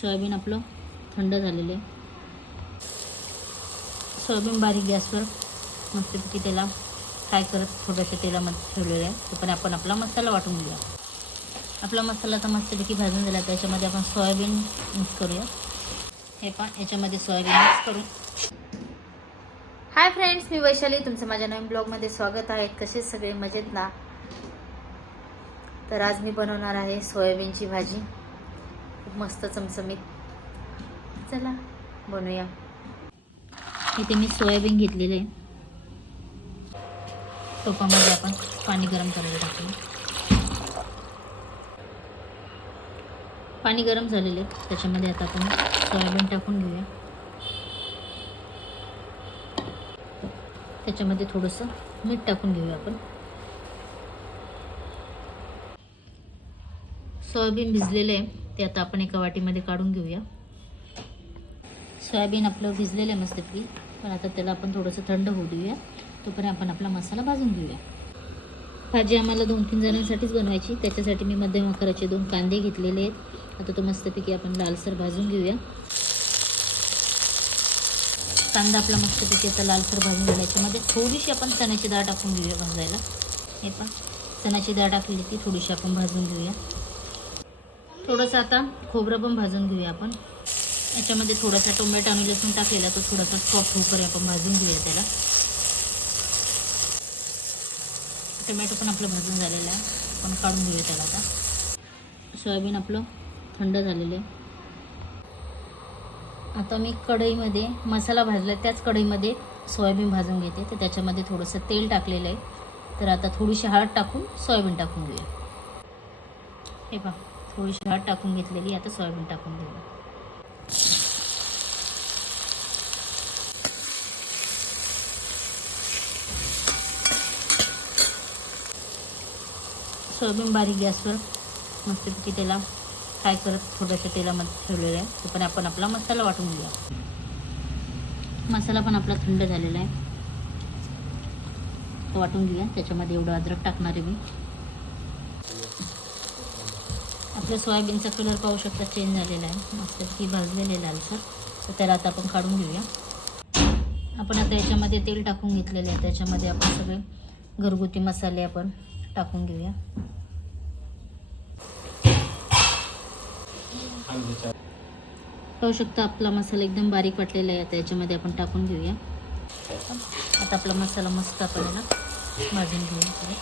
Soybean आपलं थंड झालेलं आहे. सोयाबीन बारीक गॅसवर मस्तपैकी त्याला फ्राय करत थोड्याशा तेलामध्ये ठेवलेलं आहे. तो पण आपण आपला मसाला वाटून घेऊया. आपला मसाला तर मस्तपैकी भाजून झाला त्याच्यामध्ये आपण सोयाबीन मिक्स करूया. हे पण याच्यामध्ये सोयाबीन मिक्स करू हाय फ्रेंड्स मी वैशाली. तुमचं माझ्या नवीन ब्लॉगमध्ये स्वागत आहे. कसे सगळे? मजेत ना? तर आज मी बनवणार आहे सोयाबीनची भाजी. खूप मस्त चमचमीत. चला बनवूया. इथे मी सोयाबीन घेतलेलं. आहे टोपामध्ये आपण पाणी गरम करायला टाकू पाणी गरम झालेलं आहे. त्याच्यामध्ये आता आपण सोयाबीन टाकून घेऊया. त्याच्यामध्ये थोडंसं मीठ टाकून घेऊया आपण. सोयाबीन भिजलेलं आहे. ते आता आपण एका वाटीमध्ये काढून घेऊया. सोयाबीन आपलं भिजलेलं आहे मस्तपैकी पण आता त्याला आपण थोडंसं थंड होऊ देऊया. तोपर्यंत आपण आपला मसाला भाजून घेऊया. भाजी आम्हाला दोन तीन जणांसाठीच बनवायची त्याच्यासाठी मी मध्यम आकाराचे दोन कांदे घेतलेले आहेत. आता तो मस्तपैकी आपण लालसर भाजून घेऊया. कांदा आपला मस्तपैकी आता लालसर भाजून झाला थोडीशी आपण चण्याची डाळ टाकून घेऊया भाजायला. हे पण चण्याची डाळ टाकली ती थोडीशी आपण भाजून घेऊया. थोडंसं आता खोबरं पण भाजून घेऊया आपण. याच्यामध्ये थोडासा टोमॅटो आणि लसूण टाकलेला तो थोडासा सॉफ्ट होऊपर्यंत आपण भाजून घेऊया त्याला. टोमॅटो पण आपलं भाजून झालेलं आहे. आपण काढून घेऊया त्याला आता. सोयाबीन आपलं थंड झालेलं आहे. आता मी कढईमध्ये मसाला भाजला त्याच कढईमध्ये सोयाबीन भाजून घेते. तर त्याच्यामध्ये थोडंसं तेल टाकलेलं आहे. तर आता थोडीशी हळद टाकून सोयाबीन टाकून घेऊया. हे पहा. थोडीशी हळद टाकून घेतलेली आता सोयाबीन टाकून घेऊया सोयाबीन बारीक गॅसवर मस्तपैकी त्याला फ्राय करत थोड्याशा तेलामध्ये ठेवलेलं आहे. तो पण आपण आपला मसाला वाटून घेऊया. मसाला पण आपला थंड झालेला आहे. तो वाटून घेऊया. त्याच्यामध्ये एवढं अद्रक टाकणार आहे मी. आपल्या सोयाबीनचा कलर पाहू शकता चेंज झालेला आहे. मस्तपैकी भाजलेले लालसर तर त्याला आता आपण काढून घेऊया. आपण आता याच्यामध्ये तेल टाकून घेतलेले आहे. त्याच्यामध्ये आपण सगळे घरगुती मसाले आपण टाकून घेऊया. पाहू शकता आपला मसाला एकदम बारीक वाटलेला आहे. आता याच्यामध्ये आपण टाकून घेऊया. आता आपला मसाला मस्त आपण याला भाजून घेऊया.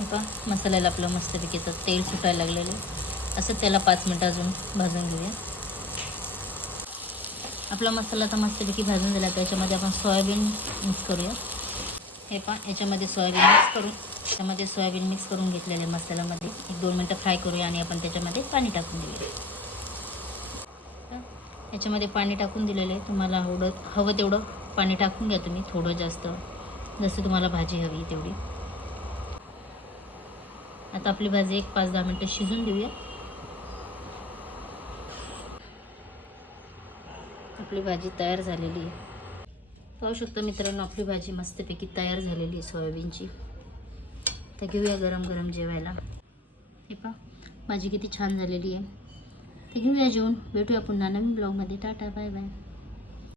पहा मसाल्याला आपलं मस्तपैकी तर तेल सुटायला लागलेलं आहे. असं त्याला पाच मिनटं अजून भाजून घेऊया. आपला मसाला तर मस्तपैकी भाजून झाला. त्याच्यामध्ये आपण सोयाबीन मिक्स करूया. हे पहा याच्यामध्ये सोयाबीन मिक्स करून त्यामध्ये सोयाबीन मिक्स करून घेतलेले मसाल्यामध्ये. एक दोन मिनटं फ्राय करूया आणि आपण त्याच्यामध्ये पाणी टाकून देऊया. याच्यामध्ये पाणी टाकून दिलेलं आहे. तुम्हाला हवं हवं तेवढं पाणी टाकून घ्या तुम्ही थोडं जास्त. जसं तुम्हाला भाजी हवी तेवढी. आता आपली भाजी एक पाच दहा मिनटं शिजून देऊया. आपली भाजी तयार झालेली आहे. पाहू शकता मित्रांनो आपली भाजी मस्तपैकी तयार झालेली आहे सोयाबीनची. तर घेऊया गरम गरम जेवायला. हे पहा भाजी किती छान झालेली आहे. ते घेऊया जेवण भेटूया पुन्हा नवीन ब्लॉगमध्ये टाटा बाय बाय.